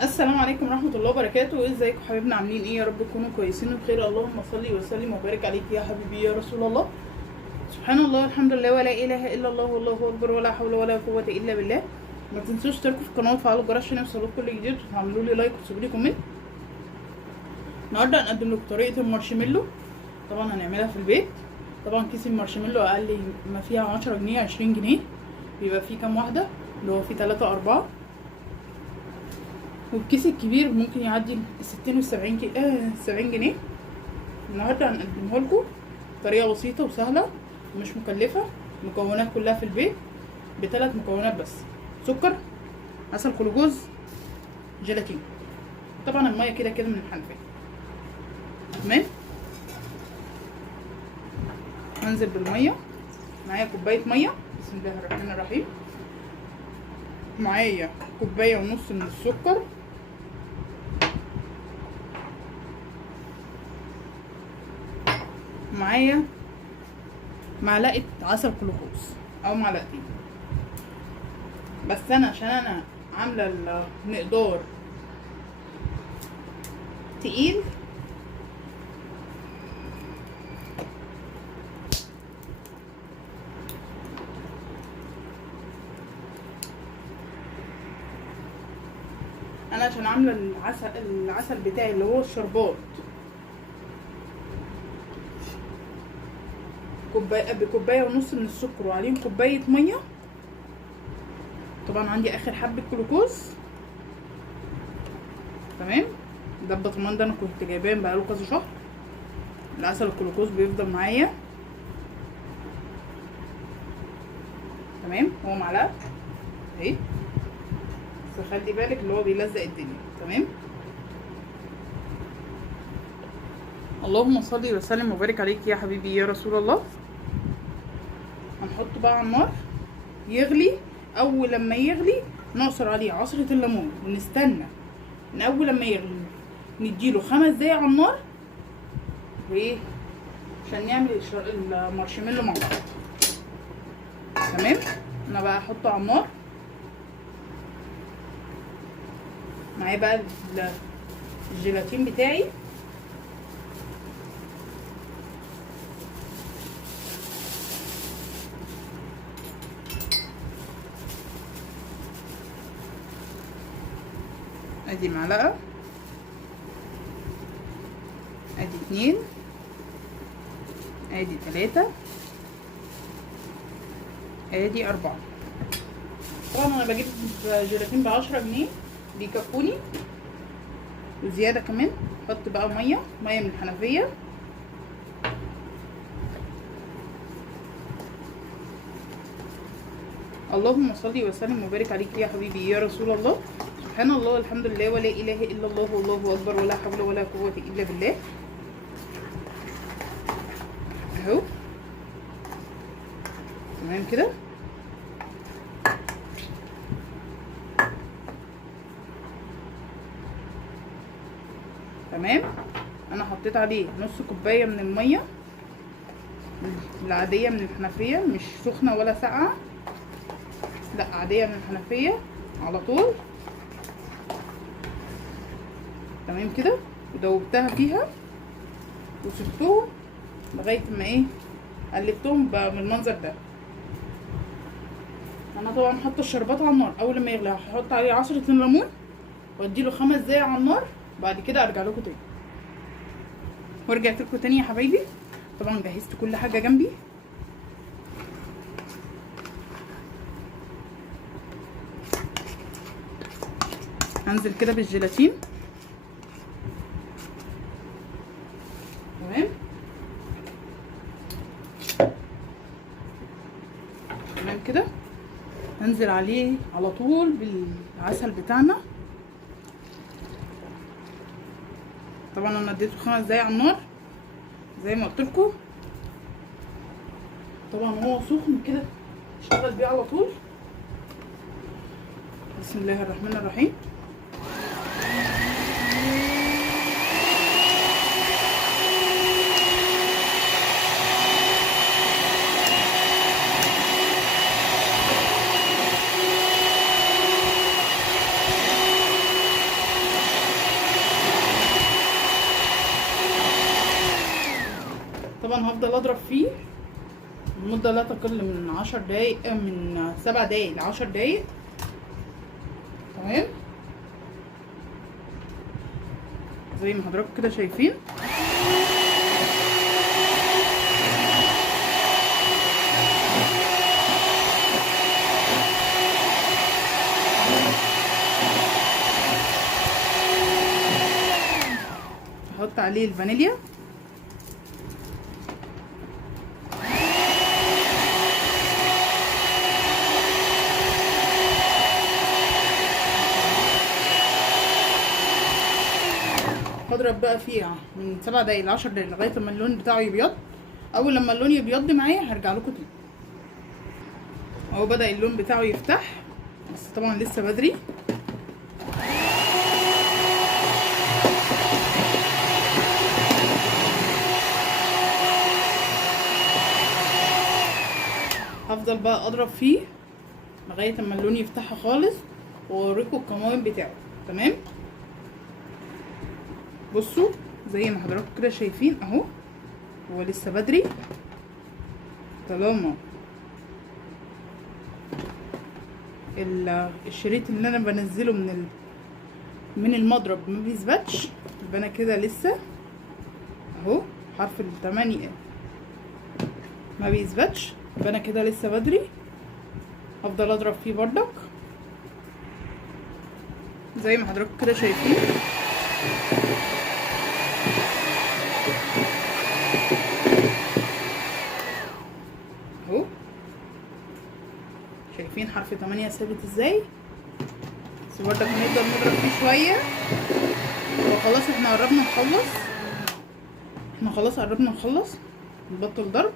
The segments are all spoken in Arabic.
السلام عليكم ورحمة الله وبركاته. ازيكم حبايبنا؟ عاملين ايه؟ يا رب تكونوا كويسين وبخير. اللهم صل وسلم وبارك عليك يا حبيبي يا رسول الله. سبحان الله الحمد لله ولا اله الا الله والله اكبر ولا حول ولا قوة الا بالله. ما تنسوش تشتركوا في القناة وتفعلوا الجرس عشان يوصلكوا كل جديد، وتعملوا لي لايك وتسيبوا لي كومنت. النهارده هنقدم لكم طريقة المارشميلو. طبعا هنعملها في البيت. طبعا كيس المارشميلو اقل ما فيها 10 جنيه 20 جنيه. بيبقى فيه كام واحدة؟ اللي هو فيه 3 4. والكيس الكبير ممكن يعدي 60 و 70 جنيه. النهارده هنقدمه لكم بطريقه بسيطه وسهله ومش مكلفه. المكونات كلها في البيت ب3 مكونات بس: سكر، عسل كلوكوز، جيلاتين. طبعا الميه كده كده من الحنفيه. تمام. هنزل بالميه. معايا كوبايه ميه، بسم الله الرحمن الرحيم. معايا كوبايه ونص من السكر، معايا معلقه عسل كلوكوز او معلقتين. بس انا عشان انا عامله المقدار تقيل انا عشان عامله العسل بتاعي اللي هو الشربات بكوبايه ونص من السكر وعليهم كوبايه ميه. طبعا عندي اخر حبه جلوكوز. تمام. ده البطرمان ده انا كنت جايباه بقاله كذا شهر. العسل الجلوكوز بيفضل معايا. تمام. هو معلقه اهي، بس خلي بالك اللي هو بيلزق الدنيا. تمام. اللهم صل وسلم وبارك عليك يا حبيبي يا رسول الله. هنحطه بقى على النار يغلي. اول لما يغلي نعصر عليه عصرة الليمون ونستنى من اول لما يغلي، نديله 5 دقايق على النار وايه عشان نعمل المارشميلو مع بعض. تمام. انا بقى احطه على النار. معايا بقى الجيلاتين بتاعي. ادي معلقه، ادي 2، ادي 3، ادي 4. طبعا انا بجيب جيلاتين ب10 جنيه بيكفوني وزياده كمان. احط بقى ميه من الحنفيه. اللهم صل وسلم وبارك عليك يا حبيبي يا رسول الله. سبحان الله الحمد لله ولا اله الا الله والله اكبر ولا حول ولا قوه الا بالله. اهو. تمام كده. تمام. انا حطيت عليه نص كوبايه من الميه العاديه من الحنفيه، مش سخنه ولا ساقعه، لا عاديه من الحنفيه على طول. تمام كده. ودوبتها فيها وسبتهم لغايه ما ايه قلبتهم بالمنظر ده. انا طبعا حاطه الشربات على النار. اول ما يغلي هحط عليه عصره الليمون واديله 5 دقايق على النار. بعد كده ارجع لكم تاني. ورجعت لكم تاني يا حبايبي. طبعا جهزت كل حاجه جنبي. هنزل كده بالجيلاتين. تمام. تمام كده. هنزل عليه على طول بالعسل بتاعنا. طبعا انا اديته 5 دقايق على النار زي ما قلت لكم. طبعا هو سخن كده اشتغل بيه على طول. بسم الله الرحمن الرحيم. طبعا هفضل اضرب فيه المدة لا تقل من 10 دقايق، من 7 دقايق ل10 دقايق. تمام زي ما حضراتكم كده شايفين. هحط عليه الفانيليا. هضرب بقى فيها من 7 دقايق ل10 دقايق لغايه ما اللون بتاعه يبيض. اول لما اللون يبيض معايا هرجع لكم تاني. اهو بدأ اللون بتاعه يفتح، بس طبعا لسه بدري. هفضل بقى اضرب فيه لغايه اما اللون يفتح خالص واوريكم القوام بتاعه. تمام بصوا زي ما حضراتكم كده شايفين اهو، هو لسه بدري. طالما الشريط اللي انا بنزله من المضرب ما بيثبتش، يبقى انا كده لسه اهو حرف ال8 ما بيثبتش، يبقى انا كده لسه بدري. هفضل اضرب فيه بردك زي ما حضراتكم كده شايفين. اهو شايفين حرف 8 ثابت ازاي، بس بردك هنفضل نضرب فيه شويه. وخلاص احنا قربنا نخلص، نبطل ضرب.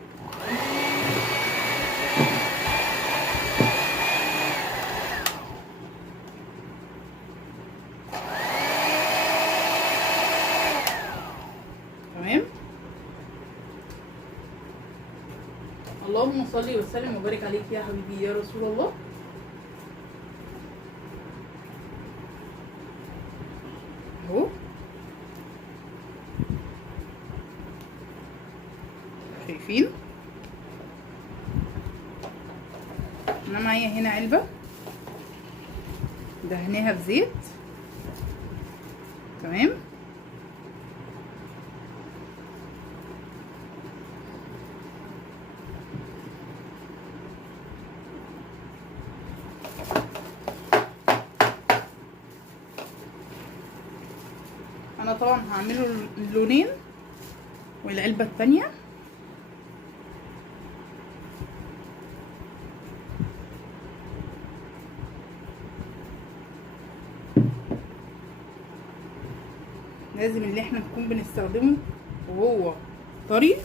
تمام اللهم صل وسلم وبارك عليك يا حبيبي يا رسول الله. اهو شايفين انا معايا هنا علبه دهناها بزيت. تمام انا طبعا هعمله اللونين والعلبه الثانيه. لازم اللي احنا نكون بنستخدمه وهو طري.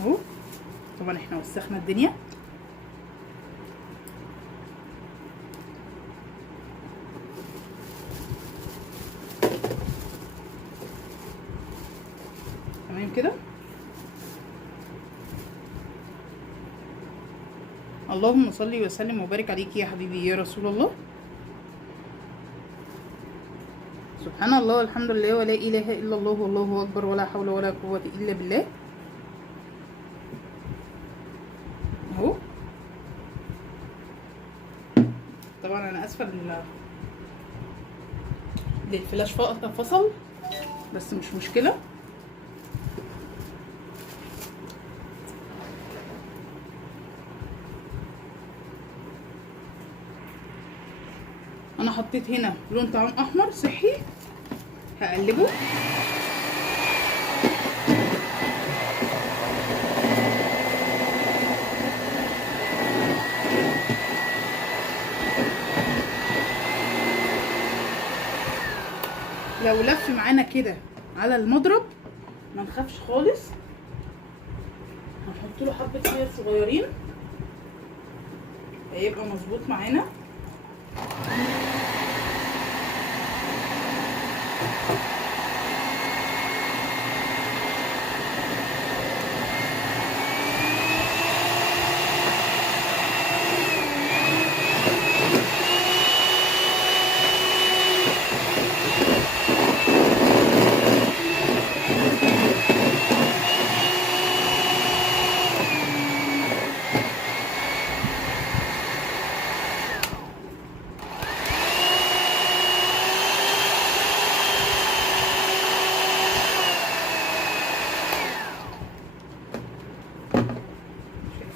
اهو طبعا احنا وسخنا الدنيا. تمام كده. اللهم صل وسلم وبارك عليك يا حبيبي يا رسول الله. سبحان الله والحمد لله ولا اله الا الله والله اكبر ولا حول ولا قوه الا بالله. اهو طبعا انا اسفه للفلاش فصل، بس مش مشكله. انا حطيت هنا لون طعام احمر صحي، هقلبه. لو لف معانا كده على المضرب ما نخافش خالص، هنحط له حبه ميه صغيرين هيبقى مظبوط معانا.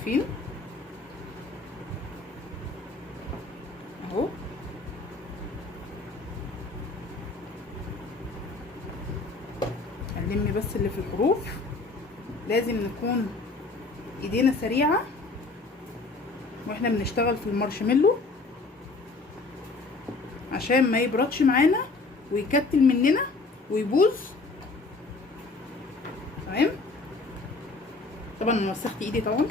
شايفين اهو. هنلم بس اللي في الحروف. لازم نكون ايدينا سريعة واحنا بنشتغل في المارشميلو عشان ما يبردش معانا ويكتل مننا ويبوظ. تمام. طبعا انا وسخت ايدي طبعا.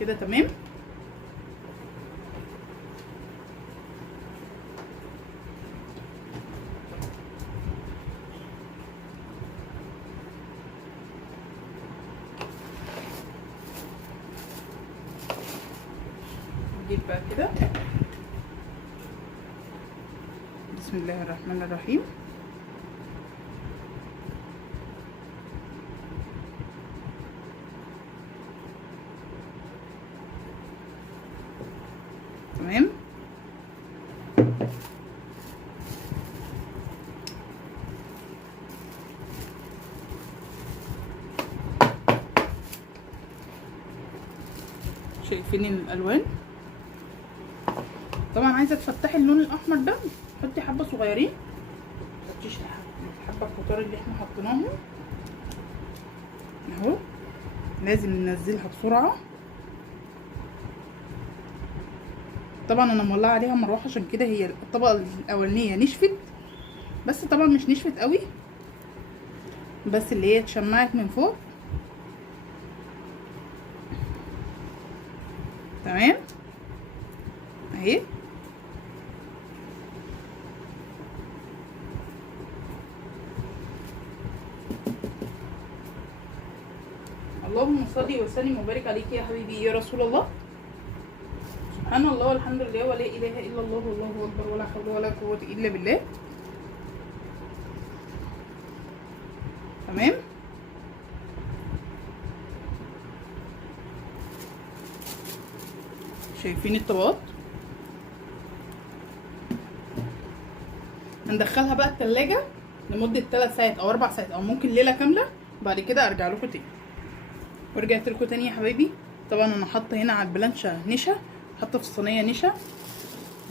كده تمام. نجيب بقى كده بسم الله الرحمن الرحيم. تمام. شايفين الالوان؟ طبعا عايزه تفتحي اللون الاحمر ده حطي حبه صغيرين، متحطيش الحبه الكتار اللي احنا حطيناهم اهو. لازم ننزلها بسرعه. طبعا انا مولعه عليها مروحه عشان كده هي الطبقه الاولانيه نشفت، بس طبعا مش نشفت قوي، بس اللي هي اتشمعت من فوق. تمام اهي. اللهم صل وسلم وبارك عليك يا حبيبي يا رسول الله. سبحان الله والحمد لله ولا اله الا الله والله اكبر ولا حول ولا قوه الا بالله. تمام. شايفين الطبقات؟ هندخلها بقى التلاجة لمدة 3 ساعات او 4 ساعات او ممكن ليلة كاملة، بعد كده ارجع لكم تاني. ورجعت لكم تاني يا حبايبي. طبعا انا حاطه هنا على البلانشة نشا، حاطه في الصينية نشا.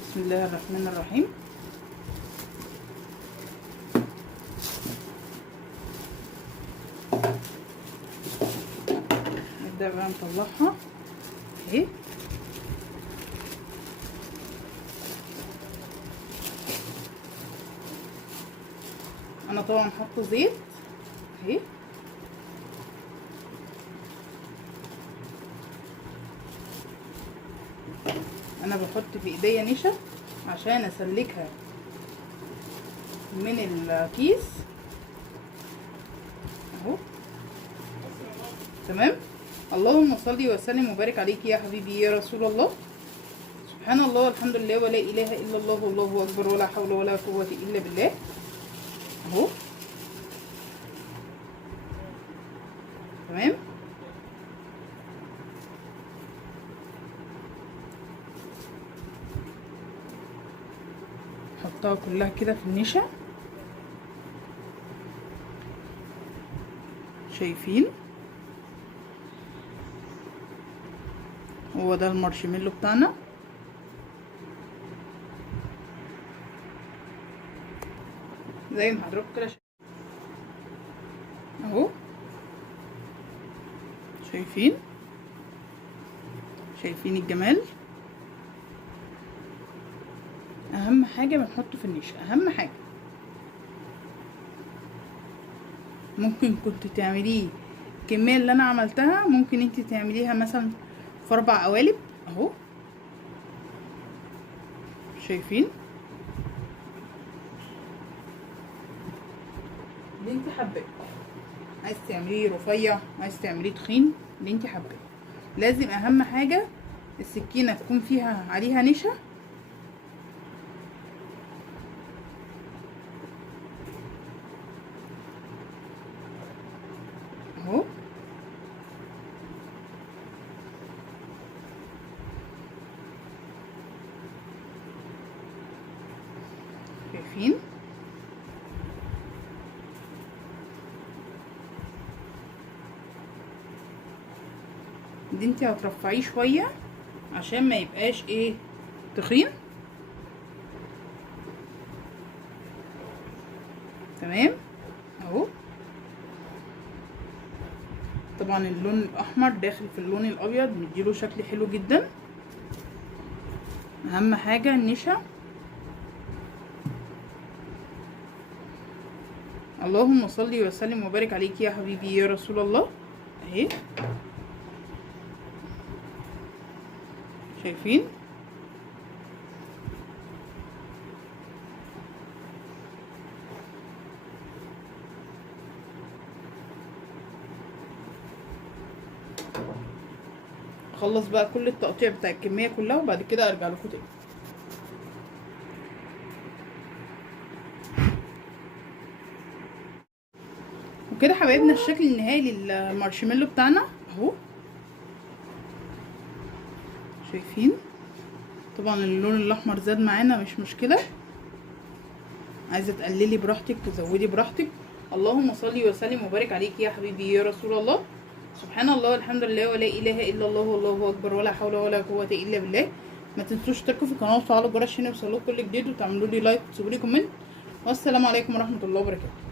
بسم الله الرحمن الرحيم. نبدأ بقى نطلعها اهي. انا طبعا حاطه زيت اهي. انا بحط في ايديا نشا عشان اسلكها من الكيس اهو. تمام. اللهم صل وسلم وبارك عليك يا حبيبي يا رسول الله. سبحان الله والحمد لله ولا اله الا الله والله اكبر ولا حول ولا قوه الا بالله اهو. تمام. حطها كلها كده في النشا. شايفين؟ هو ده المارشميلو بتاعنا. زي ما حضراتكم كده اهو. شايفين؟ شايفين الجمال؟ اهم حاجه بنحطه في النشا، اهم حاجه. ممكن كنت تعمليه الكميه اللي انا عملتها، ممكن انت تعمليها مثلا في 4 قوالب اهو. شايفين؟ اللي انت حباه، عايز تعمليه رفيع، عايز تعمليه تخين، اللي انت حباه. لازم اهم حاجه السكينه تكون فيها عليها نشا اهو. شايفين؟ دي انتي هترفعيه شويه عشان ما يبقاش ايه تخين. تمام اهو. طبعا اللون الاحمر داخل في اللون الابيض مديله شكل حلو جدا. اهم حاجه النشا. اللهم صل وسلم وبارك عليك يا حبيبي يا رسول الله. اهي شايفين؟ اخلص بقى كل التقطيع بتاع الكميه كلها وبعد كده ارجع لكم تاني. وكده حبايبنا الشكل النهائي للمارشميلو بتاعنا اهو. شايفين؟ طبعا اللون الاحمر زاد معانا مش مشكله، عايزه تقللي براحتك تزودي براحتك. اللهم صل وسلم وبارك عليك يا حبيبي يا رسول الله. سبحان الله والحمد لله ولا اله الا الله والله اكبر ولا حول ولا قوه الا بالله. ما تنسوش تشتركوا في القناه وتفعلوا الجرس عشان يوصلكوا كل جديد وتعملوا لي لايك وتسيبوا لي كومنت. والسلام عليكم ورحمه الله وبركاته.